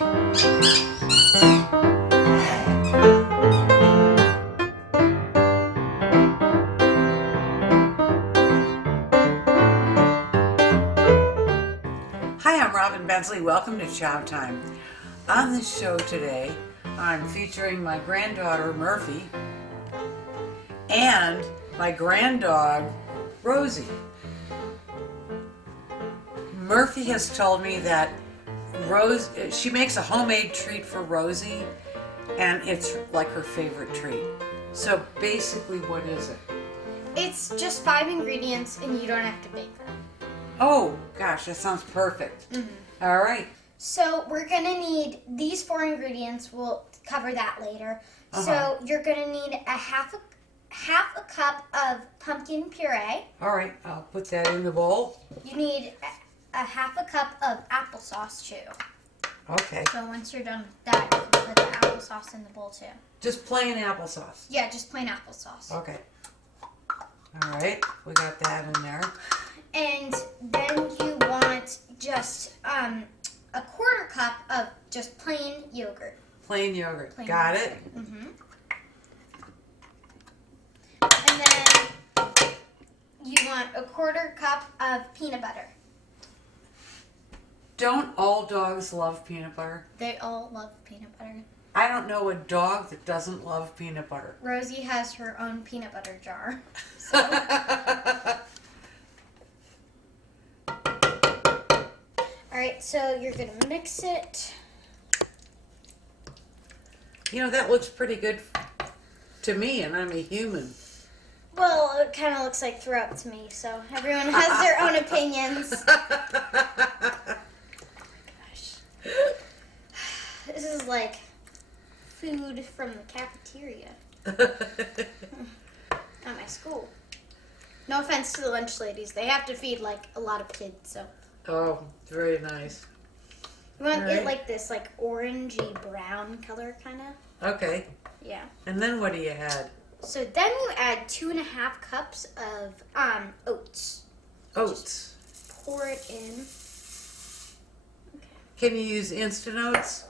Hi, I'm Robin Bensley. Welcome to Chow Time. On this show today, I'm featuring my granddaughter Murphy and my granddog Rosie. Murphy has told me that she makes a homemade treat for Rosie, and it's like her favorite treat. So basically, what is it? It's just 5 ingredients and you don't have to bake them. Oh gosh, that sounds perfect. Mm-hmm. All right. So we're gonna need these 4 ingredients. We'll cover that later. So you're gonna need a half a cup of pumpkin puree. All right, I'll put that in the bowl. You need a half a cup of applesauce too. Okay. So once you're done with that, you can put the applesauce in the bowl too. Just plain applesauce. Yeah, just plain applesauce. Okay. All right, we got that in there. And then you want just a quarter cup of just plain yogurt. Plain yogurt. Got it. Mm-hmm. And then you want a quarter cup of peanut butter. Don't all dogs love peanut butter? They all love peanut butter. I don't know a dog that doesn't love peanut butter. Rosie has her own peanut butter jar. Alright, so you're going to mix it. You know, that looks pretty good to me, and I'm a human. Well, it kind of looks like throw up to me, so everyone has their own opinions. Gosh. This is like food from the cafeteria at my school. No offense to the lunch ladies. They have to feed like a lot of kids, so. Oh, very nice. You want All right. it like this, like orangey brown color, kind of. Okay. Yeah. And then what do you add? So then you add 2.5 cups of oats. Oats. Just pour it in. Okay. Can you use instant oats?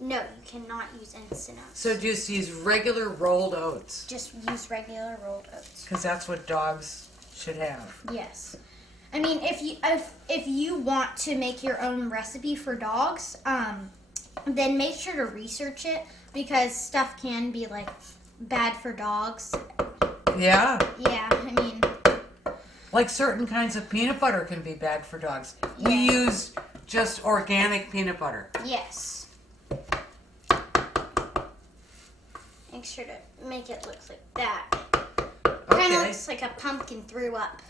No, you cannot use instant oats. So just use regular rolled oats. Just use regular rolled oats. Because that's what dogs should have. Yes. I mean, if you want to make your own recipe for dogs, then make sure to research it because stuff can be like bad for dogs. Yeah. Yeah, I mean, Like certain kinds of peanut butter can be bad for dogs. Yeah. We use just organic peanut butter. yes. Make sure to make it look like that. Kind of looks like a pumpkin threw up.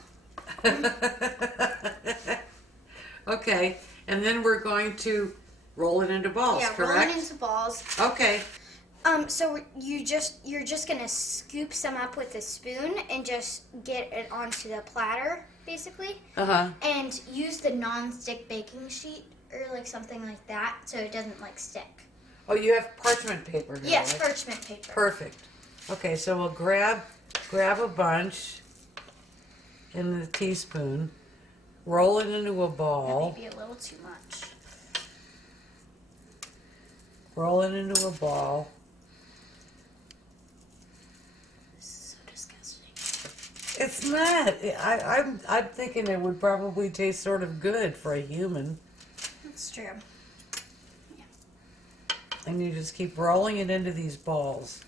Okay, and then we're going to roll it into balls, Yeah, correct? roll it into balls. Okay. So you're just gonna scoop some up with a spoon and just get it onto the platter, basically. And use the non-stick baking sheet or like something like that, so it doesn't like stick. Oh, you have parchment paper now, Yes, right? parchment paper. Perfect. Okay, so we'll grab a bunch in the teaspoon, roll it into a ball, Maybe a little too much. roll it into a ball. This is so disgusting. It's not. I'm thinking it would probably taste sort of good for a human. That's true. And you just keep rolling it into these balls.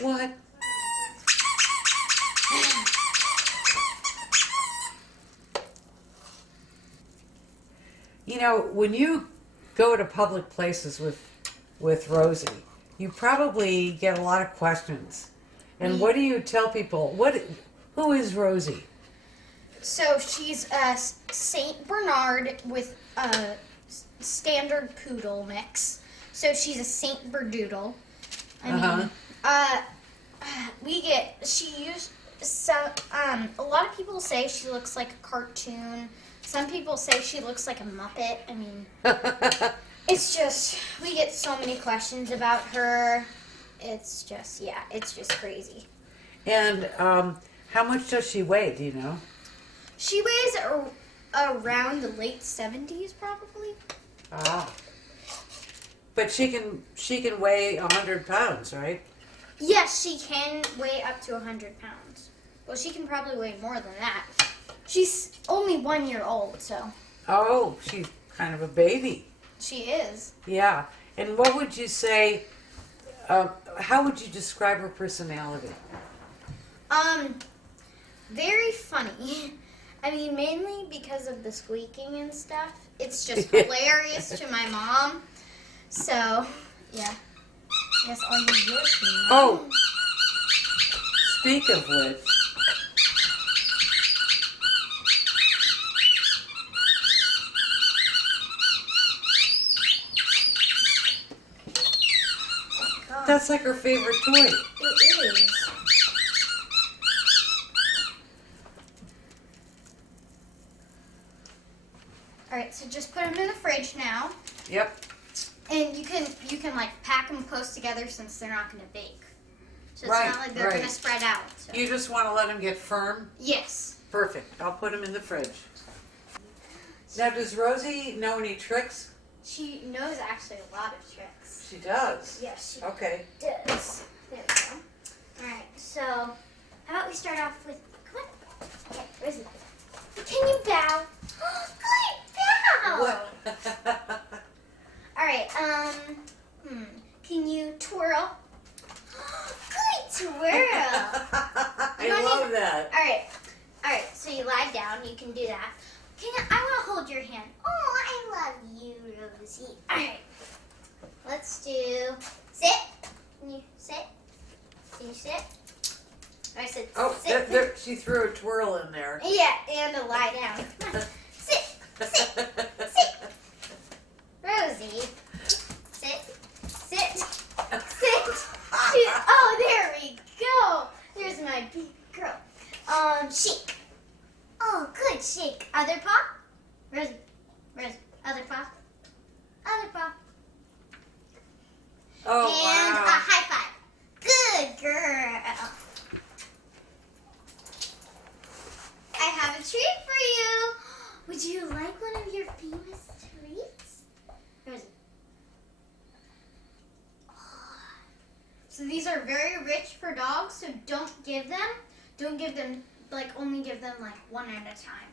What? You know, when you go to public places with Rosie, you probably get a lot of questions. And what do you tell people? Who is Rosie? So she's a Saint Bernard with a standard poodle mix. So she's a Saint Berdoodle. I mean, So, a lot of people say she looks like a cartoon. Some people say she looks like a Muppet. I mean, it's just, we get so many questions about her. It's just, yeah, it's just crazy. And how much does she weigh? Do you know? She weighs around the late 70s, probably. Ah. But she can weigh 100 pounds, right? Yes, she can weigh up to 100 pounds. Well, she can probably weigh more than that. She's only 1 year old, so. Oh, she's kind of a baby. She is. Yeah. And what would you say, how would you describe her personality? Very funny. I mean, mainly because of the squeaking and stuff. It's just hilarious to my mom. So, yeah. I guess I'll use yours for now. Oh, speak of which. God. That's like her favorite toy. It is. Alright, so just put them in the fridge now. Yep. And you can like pack them close together since they're not going to bake. So it's Right, not like they're right. going to spread out. So. You just want to let them get firm? Yes. Perfect. I'll put them in the fridge. Now, does Rosie know any tricks? She knows actually a lot of tricks. She does. Yes, she Okay. does. There we go. Alright, so how about we start off with, come on. Okay, Rosie. Can you bow? Good bow! What? Alright, can you twirl? Good twirl! I love that. Alright, so you lie down, you can do that. I want to hold your hand. Oh, I love you, Rosie. Alright, let's do, sit. Can you sit? Can you sit? I said Oh, sit. she threw a twirl in there. Yeah, and a lie down. Come on. Sit, sit, sit. Rosie, sit, sit, sit. Oh, there we go. There's my big girl. Shake. Oh, good shake. Other paw. Rosie, other paw. Other paw. Oh, And wow. a high five. Good girl. I have a treat for you. Would you like one of your famous treats? Rosie. So these are very rich for dogs, so don't give them, like only give them like one at a time.